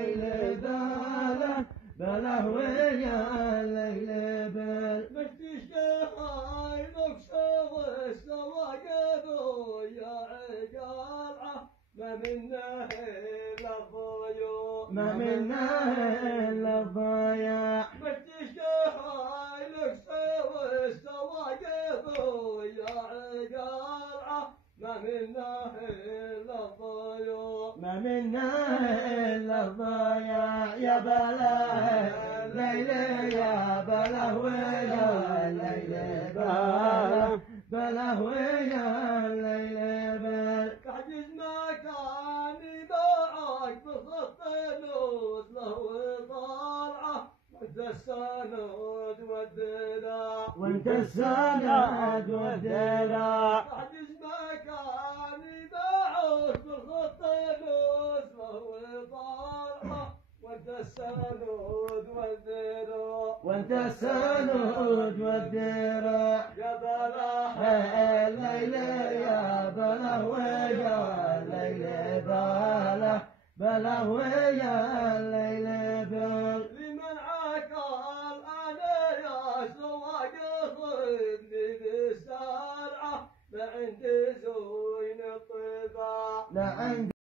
الليل بله بله ويا الليل بل مشتشتهاي نقصه والسواقب يا عقالعه ما منه إلا الضيوع ما منه إلا الضياع مشتشتهاي نقصه والسواقب يا عقالعه ما منه إلا الضيوع ما منه إلا الضياع يا بلا ليل يا بلا ويا الليل بلا بلا ويا الليل بل تحجز مكاني باعك بخط نوصله وطالعه وانت السند والدلع وانت السند والدلع تحجز مكاني باعك بخط نوصله وطالعه وانت السند والدلع وانت السند والدرع يا بلا الليل يا بلا ويا الليل بلا بلا ويا